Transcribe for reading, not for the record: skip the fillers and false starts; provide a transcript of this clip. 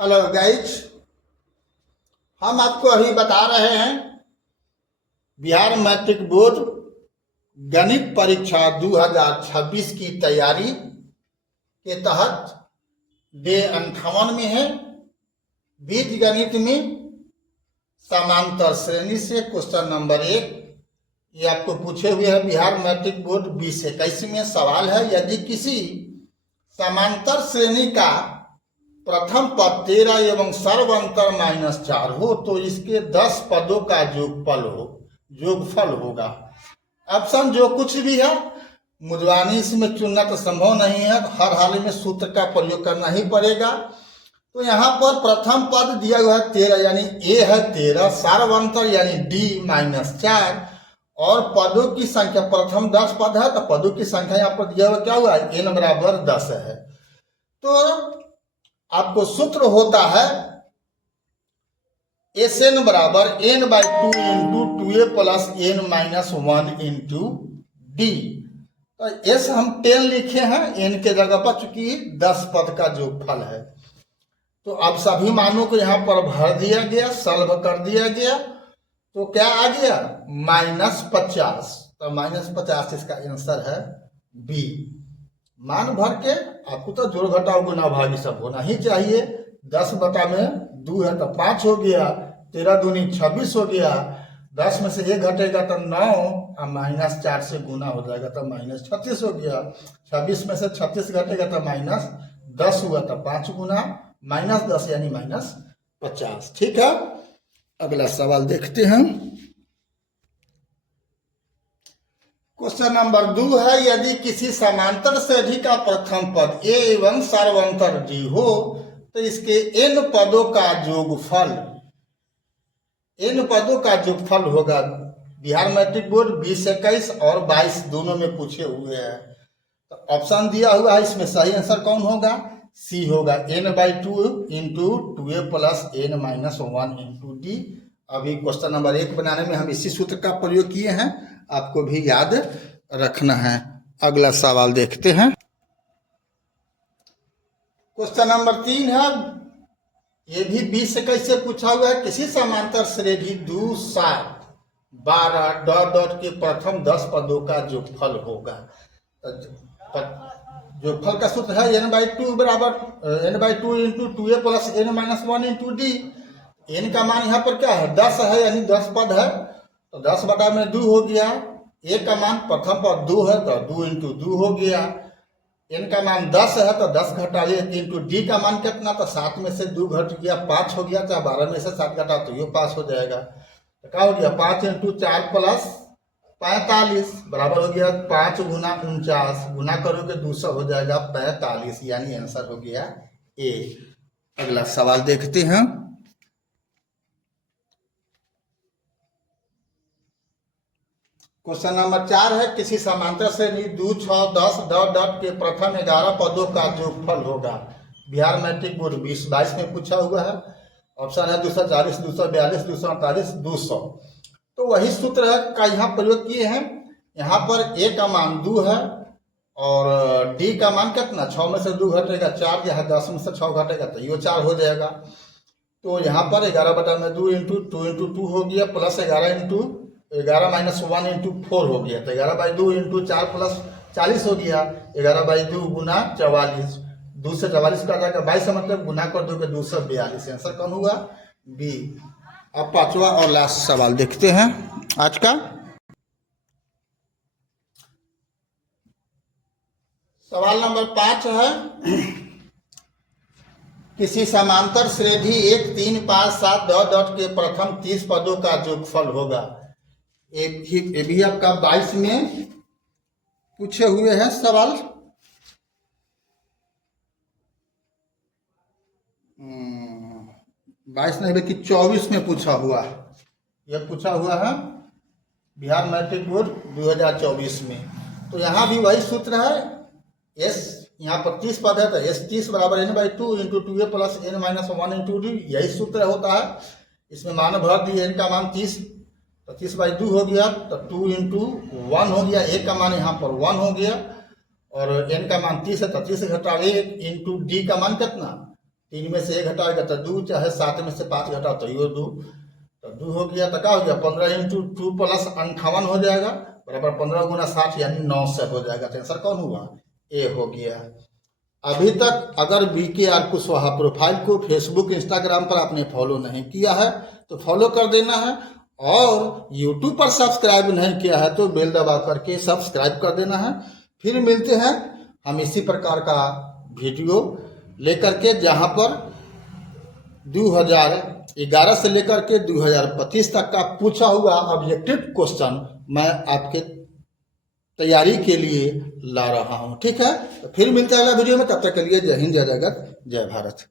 Hello guys, हम आपको अभी बता रहे हैं बिहार मैट्रिक बोर्ड गणित परीक्षा 2026 की तैयारी के तहत डे 58 में है। बीज गणित में समांतर श्रेणी से क्वेश्चन नंबर 1 ये आपको पूछे हुए हैं। बिहार मैट्रिक बोर्ड 2021 में सवाल है, यदि किसी समांतर श्रेणी का प्रथम पद 13 एवं सर्व अंतर -4 हो तो इसके 10 पदों का योगफल होगा। ऑप्शन जो कुछ भी है, मुद्रानी इसमें चुनना तो संभव नहीं है, हर हाल में सूत्र का प्रयोग करना ही पड़ेगा। तो यहाँ पर प्रथम पद दिया हुआ है 13, यानी ए है 13, सर्व अंतर यानी D -4 और पदों की संख्या प्रथम 10 पद है तो पदों की संख्या यहाँ पर दिया हुआ क्या हुआ है, n बराबर 10 है। तो आपको सूत्र होता है Sn बराबर n/2 into 2a plus n-1 into D. तो S हम 10 लिखे हैं, n के जगह पर चूंकि 10 पद का जोगफल है। तो अब सभी मानों को यहाँ पर भर दिया गया, सॉल्व कर दिया गया, तो क्या आ गया -50। तो -50 इसका आंसर है बी। मान भर के आपको तो जोड़ घटाव गुना भागी सब होना ही चाहिए। 10 बटा में 2 है तो 5 हो गया, 13 दूनी 26 हो गया, 10 में से 1 घटेगा तो 9 और -4 से गुना हो जाएगा तो -36 हो गया। 26 में से 36 घटेगा तो -10 हुआ तो 5 गुना -10 यानी -50। ठीक है, अगला सवाल देखते हैं। क्वेश्चन नंबर 2 है, यदि किसी समांतर श्रेणी का प्रथम पद a एवं सर्वांतर d हो तो इसके n पदों का जोगफल होगा। बिहार मैट्रिक बोर्ड 2021 और 22 दोनों में पूछे हुए हैं। तो ऑप्शन दिया हुआ है, इसमें सही आंसर कौन होगा, सी होगा, n/2 into 2a plus n-1 into D. अभी क्वेश्चन नंबर 1 बनाने में हम इसी सूत्र का प्रयोग किए हैं, आपको भी याद रखना है। अगला सवाल देखते हैं। क्वेश्चन नंबर 3 है, ये भी 2021 से पूछा हुआ है। किसी समांतर श्रेणी 2, 7, 12 के प्रथम 10 पदों का जोगफल होगा। जोगफल का सूत्र है n/2 बराबर n/2 into 2a plus n-1 into D. n का मान यहाँ पर क्या है, 10 है, यानी 10 पद है तो 10 बटा में 2 हो गया। a का मान प्रथम पद 2 है तो 2 इंटू 2 हो गया। n का मान 10 है तो 10 घटा 1 इंटू d का मान कितना, तो 7 में से 2 घट गया 5 हो गया, चाहे 12 में से 7 घटा तो ये 5 हो जाएगा। तो क्या हो गया, 5 इंटू 4 प्लस 45 बराबर हो गया 5 गुना 49, गुना करोगे 200 हो जाएगा 45, यानी आंसर हो गया ए। अगला सवाल देखते हैं। क्वेश्चन नंबर 4 है, किसी समांतर श्रेणी 2, 6, 10 के प्रथम 11 पदों का जोगफल होगा। बिहार मैट्रिक बोर्ड 2022 में पूछा हुआ है। ऑप्शन है 240, 242, 248, 200। तो वही सूत्र है का यहाँ प्रयोग किए हैं। यहाँ पर a का मान 2 है और d का मान कितना, 6 में से 2 घटेगा 4, या 10 में से 6 घटेगा तो ये 4 हो जाएगा। तो यहाँ पर 11 बटा में 2 इंटू 2 हो गया, प्लस 11 इंटू 11-1 इंटू 4 हो गया, तो 11/2 इंटू 4 प्लस 40 हो गया। 11/2 गुना 44, 2 से 44 का जाएगा 22, मतलब गुना कर दोगे 242। आंसर कौन हुआ, बी। अब 5वां और लास्ट सवाल देखते हैं आज का। सवाल नंबर 5 है, किसी समांतर श्रेणी 1, 3, 5, 7 के प्रथम 30 पदों का जोगफल होगा। ये भी आपका 22 में पूछे हुए हैं सवाल। 22 नहीं बल्कि 24 में पूछा हुआ है। यह पूछा हुआ है बिहार मैट्रिक बोर्ड 2024 में। तो यहाँ भी वही सूत्र है, s यहाँ पर 30 पद है तो s 30 बराबर n/2 into 2a plus n-1 into D, यही सूत्र होता है। इसमें मान भर दिए, n का मान 30 तो 30/2 हो गया, तो 2 इंटू 1 हो गया, a का मान यहाँ पर 1 हो गया और n का मान 30 है तो 30 घटा 1 इंटू d का मान कितना 3 में से 1 घटाएगा तो 2, चाहे 7 में से 5 घटाओ तो यो 2, तो 2 हो गया तो क्या हो गया 15 × 2 + 58 हो जाएगा, बराबर 15 × 60 यानी 9 से हो जाएगा। तो आंसर कौन हुआ? ए हो गया। अभी तक अगर BKR कुशवाहा प्रोफाइल को फेसबुक इंस्टाग्राम पर आपने फॉलो नहीं किया है तो फॉलो कर देना है, और यूट्यूब पर सब्सक्राइब नहीं किया है तो बेल दबा करके सब्सक्राइब कर देना है। फिर मिलते हैं हम इसी प्रकार का वीडियो लेकर के, जहां पर 2011 से लेकर के 2025 तक का पूछा हुआ ऑब्जेक्टिव क्वेश्चन मैं आपके तैयारी के लिए ला रहा हूं। ठीक है, तो फिर मिलते हैं अगला वीडियो में, तब तक के लिए जय हिंद, जय जगत, जय भारत।